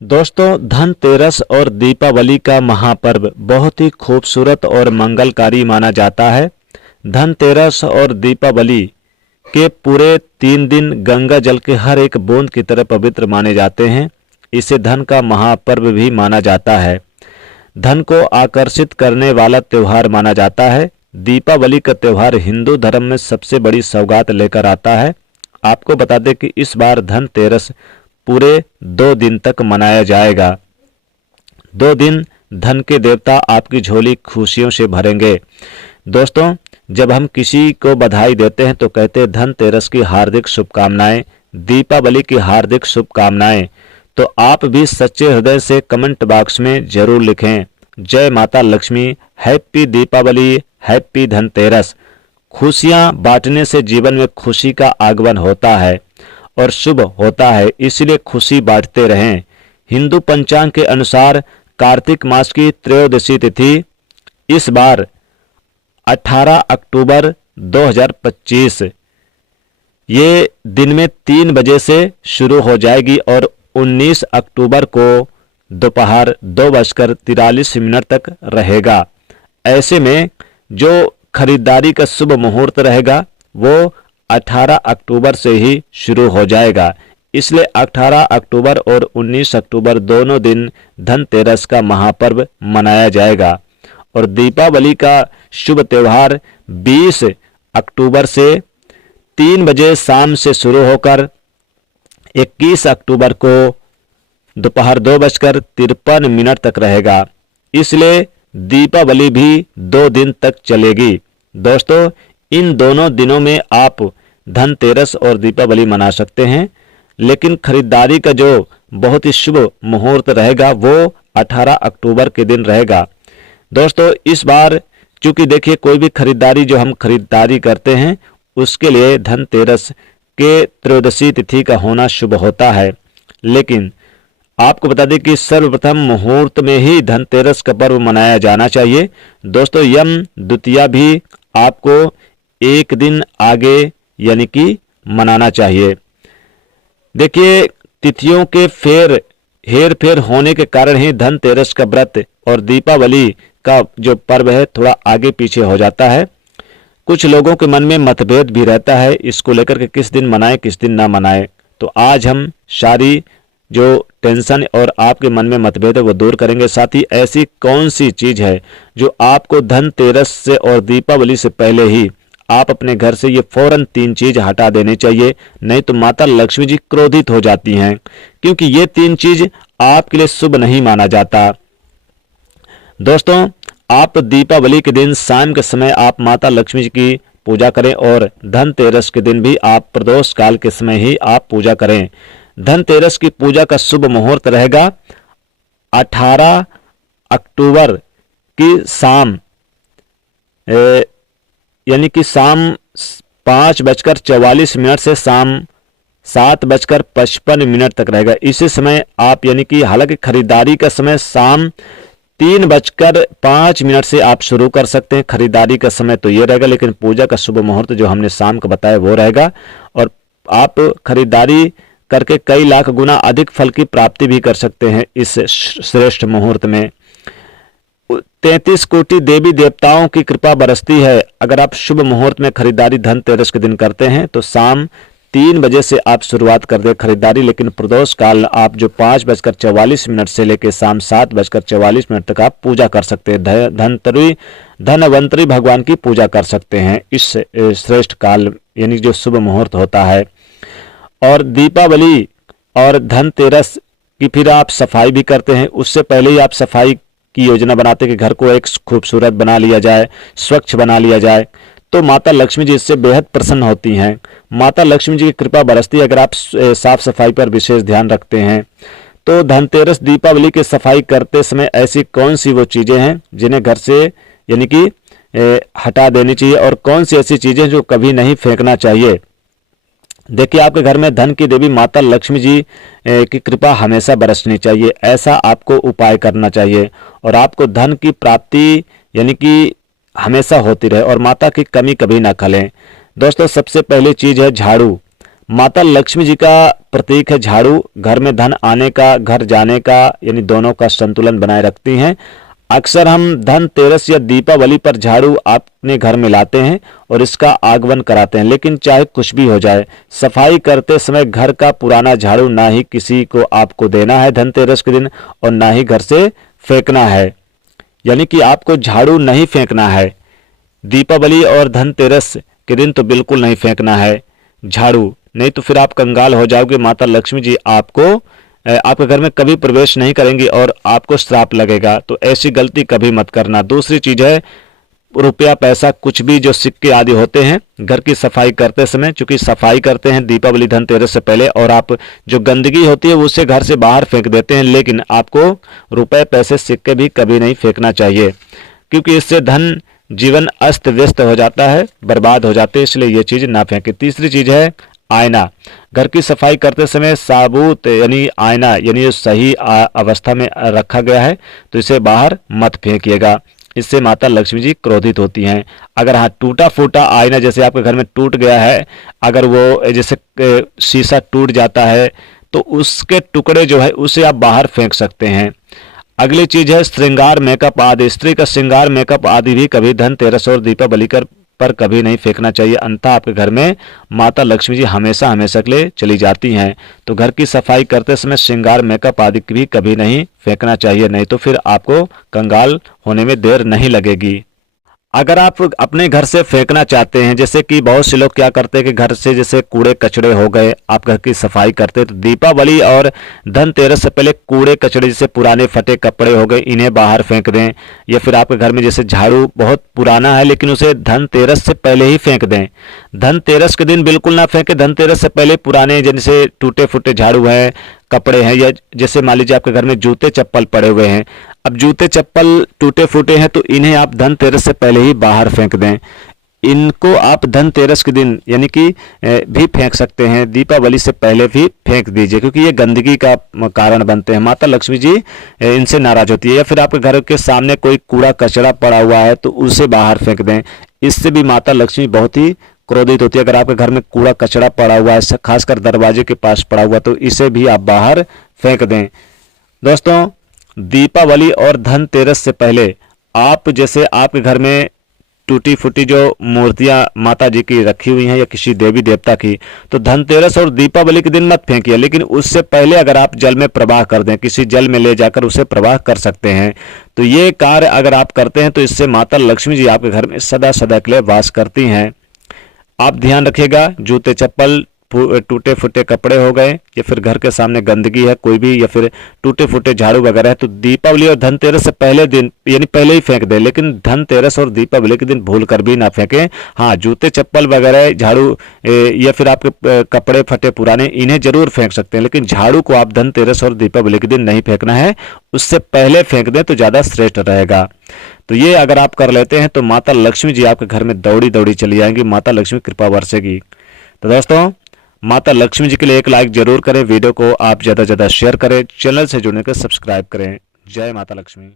दोस्तों, धनतेरस और दीपावली का महापर्व बहुत ही खूबसूरत और मंगलकारी माना जाता है। धनतेरस और दीपावली के पूरे 3 दिन गंगा जल के हर एक बूंद की तरह पवित्र माने जाते हैं। इसे धन का महापर्व भी माना जाता है। धन को आकर्षित करने वाला त्योहार माना जाता है। दीपावली का त्योहार हिंदू धर्म में सबसे बड़ी सौगात लेकर आता है। आपको बता दें कि इस बार धनतेरस पूरे 2 दिन तक मनाया जाएगा। 2 दिन धन के देवता आपकी झोली खुशियों से भरेंगे। दोस्तों, जब हम किसी को बधाई देते हैं तो कहते हैं धनतेरस की हार्दिक शुभकामनाएं, दीपावली की हार्दिक शुभकामनाएं। तो आप भी सच्चे हृदय से कमेंट बॉक्स में जरूर लिखें, जय माता लक्ष्मी, हैप्पी दीपावली, हैप्पी धनतेरस। खुशियां बांटने से जीवन में खुशी का आगमन होता है और शुभ होता है, इसलिए खुशी बांटते रहें। हिंदू पंचांग के अनुसार कार्तिक मास की त्रयोदशी तिथि इस बार 18 अक्टूबर 2025 ये दिन में 3 बजे से शुरू हो जाएगी और 19 अक्टूबर को दोपहर 2:43 तक रहेगा। ऐसे में जो खरीदारी का शुभ मुहूर्त रहेगा वो 18 अक्टूबर से ही शुरू हो जाएगा। इसलिए 18 अक्टूबर और 19 अक्टूबर दोनों दिन धनतेरस का महापर्व मनाया जाएगा और दीपावली का शुभ त्यौहार 20 अक्टूबर से 3 बजे शाम से शुरू होकर 21 अक्टूबर को दोपहर 2:53 तक रहेगा। इसलिए दीपावली भी 2 दिन तक चलेगी। दोस्तों, इन दोनों दिनों में आप धनतेरस और दीपावली मना सकते हैं, लेकिन खरीदारी का जो बहुत ही शुभ मुहूर्त रहेगा वो 18 अक्टूबर के दिन रहेगा। दोस्तों, इस बार चूंकि देखिए कोई भी खरीदारी जो हम खरीदारी करते हैं उसके लिए धनतेरस के त्रयोदशी तिथि का होना शुभ होता है, लेकिन आपको बता दें कि सर्वप्रथम मुहूर्त में ही धनतेरस का पर्व मनाया जाना चाहिए। दोस्तों, यम द्वितीया भी आपको एक दिन आगे यानी कि मनाना चाहिए। देखिए, तिथियों के हेर फेर होने के कारण ही धनतेरस का व्रत और दीपावली का जो पर्व है थोड़ा आगे पीछे हो जाता है। कुछ लोगों के मन में मतभेद भी रहता है इसको लेकर के किस दिन मनाएं किस दिन ना मनाएं। तो आज हम सारी जो टेंशन और आपके मन में मतभेद है वो दूर करेंगे। साथ ही ऐसी कौन सी चीज है जो आपको धनतेरस से और दीपावली से पहले ही आप अपने घर से ये फौरन 3 चीज हटा देनी चाहिए, नहीं तो माता लक्ष्मी जी क्रोधित हो जाती हैं, क्योंकि ये 3 चीज आपके लिए शुभ नहीं माना जाता। दोस्तों, आप दीपावली के दिन शाम के समय आप माता लक्ष्मी जी की पूजा करें और धनतेरस के दिन भी आप प्रदोष काल के समय ही आप पूजा करें। धनतेरस की पूजा का शुभ मुहूर्त रहेगा 18 अक्टूबर की शाम यानी कि शाम 5:44 से शाम 7:55 तक रहेगा। इसी समय आप यानी कि हालांकि खरीदारी का समय शाम 3:05 से आप शुरू कर सकते हैं। खरीदारी का समय तो ये रहेगा, लेकिन पूजा का शुभ मुहूर्त जो हमने शाम को बताया वो रहेगा और आप खरीदारी करके कई लाख गुना अधिक फल की प्राप्ति भी कर सकते हैं इस श्रेष्ठ मुहूर्त में। 33 कोटि देवी देवताओं की कृपा बरसती है। अगर आप शुभ मुहूर्त में खरीदारी धनतेरस के दिन करते हैं तो शाम 3 बजे से आप शुरुआत कर दे खरीदारी, लेकिन प्रदोष काल आप जो 5:44 से लेकर शाम 7:44 तक आप पूजा कर सकते हैं। धनवंतरी भगवान की पूजा कर सकते हैं इस श्रेष्ठ काल यानी जो शुभ मुहूर्त होता है। और दीपावली और धनतेरस की फिर आप सफाई भी करते हैं। उससे पहले ही आप सफाई की योजना बनाते हैं कि घर को एक खूबसूरत बना लिया जाए, स्वच्छ बना लिया जाए, तो माता लक्ष्मी जी इससे बेहद प्रसन्न होती हैं। माता लक्ष्मी जी की कृपा बरसती है अगर आप साफ सफाई पर विशेष ध्यान रखते हैं। तो धनतेरस दीपावली की सफाई करते समय ऐसी कौन सी वो चीजें हैं जिन्हें घर से यानी कि हटा देनी चाहिए और कौन सी ऐसी चीजें जो कभी नहीं फेंकना चाहिए। देखिए, आपके घर में धन की देवी माता लक्ष्मी जी की कृपा हमेशा बरसनी चाहिए, ऐसा आपको उपाय करना चाहिए और आपको धन की प्राप्ति यानी कि हमेशा होती रहे और माता की कमी कभी ना खलें। दोस्तों, सबसे पहली चीज है झाड़ू। माता लक्ष्मी जी का प्रतीक है झाड़ू। घर में धन आने का, घर जाने का, यानी दोनों का संतुलन बनाए रखती हैं। अक्सर हम धनतेरस या दीपावली पर झाड़ू अपने घर में लाते हैं और इसका आगमन कराते हैं। लेकिन चाहे कुछ भी हो जाए, सफाई करते समय घर का पुराना झाड़ू ना ही किसी को आपको देना है धनतेरस के दिन, और ना ही घर से फेंकना है। यानी कि आपको झाड़ू नहीं फेंकना है। दीपावली और धनतेरस के दिन तो बिल्कुल नहीं फेंकना है झाड़ू, नहीं तो फिर आप कंगाल हो जाओगे। माता लक्ष्मी जी आपके घर में कभी प्रवेश नहीं करेंगी और आपको श्राप लगेगा। तो ऐसी गलती कभी मत करना। दूसरी चीज है, रुपया पैसा कुछ भी जो सिक्के आदि होते हैं, घर की सफाई करते समय, चूंकि सफाई करते हैं दीपावली धनतेरस से पहले, और आप जो गंदगी होती है उसे घर से बाहर फेंक देते हैं। लेकिन आपको रुपए पैसे सिक्के भी कभी नहीं फेंकना चाहिए, क्योंकि इससे धन जीवन अस्त व्यस्त हो जाता है, बर्बाद हो जाते हैं, इसलिए ये चीज ना फेंके। तीसरी चीज है आईना। घर की सफाई करते समय साबुत यानी आईना यानी सही अवस्था में रखा गया है तो इसे बाहर मत फेंकिएगा, इससे माता लक्ष्मी जी क्रोधित होती हैं। अगर हाँ टूटा फूटा आईना जैसे आपके घर में टूट गया है, अगर वो जैसे शीशा टूट जाता है तो उसके टुकड़े जो है उसे आप बाहर फेंक सकते हैं। अगली चीज है श्रृंगार मेकअप आदि। स्त्री का श्रृंगार मेकअप आदि भी कभी धनतेरस और दीपावली पर कभी नहीं फेंकना चाहिए, अन्यथा आपके घर में माता लक्ष्मी जी हमेशा हमेशा के लिए चली जाती हैं। तो घर की सफाई करते समय श्रृंगार मेकअप आदि भी कभी नहीं फेंकना चाहिए, नहीं तो फिर आपको कंगाल होने में देर नहीं लगेगी। अगर आप अपने घर से फेंकना चाहते हैं, जैसे कि बहुत से लोग क्या करते हैं कि घर से जैसे कूड़े कचड़े हो गए, आप घर की सफाई करते हैं तो दीपावली और धनतेरस से पहले कूड़े कचड़े जैसे पुराने फटे कपड़े हो गए इन्हें बाहर फेंक दें, या फिर आपके घर में जैसे झाड़ू बहुत पुराना है लेकिन उसे धनतेरस से पहले ही फेंक दें। धनतेरस के दिन बिल्कुल ना फेंके, धनतेरस से पहले पुराने जैसे टूटे फूटे झाड़ू हैं, कपड़े हैं, या जैसे मान लीजिए आपके घर में जूते चप्पल पड़े हुए हैं, अब जूते चप्पल टूटे फूटे हैं तो इन्हें आप धनतेरस से पहले ही बाहर फेंक दें। इनको आप धनतेरस के दिन यानी कि भी फेंक सकते हैं, दीपावली से पहले भी फेंक दीजिए, क्योंकि ये गंदगी का कारण बनते हैं। माता लक्ष्मी जी इनसे नाराज होती है। या फिर आपके घर के सामने कोई कूड़ा कचरा पड़ा हुआ है तो उसे बाहर फेंक दें, इससे भी माता लक्ष्मी बहुत ही क्रोधित होती है। अगर आपके घर में कूड़ा कचरा पड़ा हुआ है, खासकर दरवाजे के पास पड़ा हुआ, तो इसे भी आप बाहर फेंक दें। दोस्तों, दीपावली और धनतेरस से पहले आप जैसे आपके घर में टूटी फूटी जो मूर्तियां माता जी की रखी हुई हैं या किसी देवी देवता की, तो धनतेरस और दीपावली के दिन मत फेंकिए, लेकिन उससे पहले अगर आप जल में प्रवाह कर दें, किसी जल में ले जाकर उसे प्रवाह कर सकते हैं। तो ये कार्य अगर आप करते हैं तो इससे माता लक्ष्मी जी आपके घर में सदा सदा के लिए वास करती हैं। आप ध्यान रखिएगा, जूते चप्पल, टूटे फूटे कपड़े हो गए, या फिर घर के सामने गंदगी है कोई भी, या फिर टूटे फूटे झाड़ू वगैरह है, तो दीपावली और धनतेरस से पहले दिन यानी पहले ही फेंक दें, लेकिन धनतेरस और दीपावली के दिन भूल कर भी ना फेंकें। हाँ, जूते चप्पल वगैरह, झाड़ू या फिर आपके कपड़े फटे पुराने, इन्हें जरूर फेंक सकते हैं, लेकिन झाड़ू को आप धनतेरस और दीपावली के दिन नहीं फेंकना है, उससे पहले फेंक दें तो ज़्यादा श्रेष्ठ रहेगा। तो ये अगर आप कर लेते हैं तो माता लक्ष्मी जी आपके घर में दौड़ी दौड़ी चली आएंगी, माता लक्ष्मी कृपा बरसेगी। तो दोस्तों, माता लक्ष्मी जी के लिए एक लाइक जरूर करें, वीडियो को आप ज़्यादा से ज़्यादा शेयर करें, चैनल से जुड़ने के सब्सक्राइब करें। जय माता लक्ष्मी।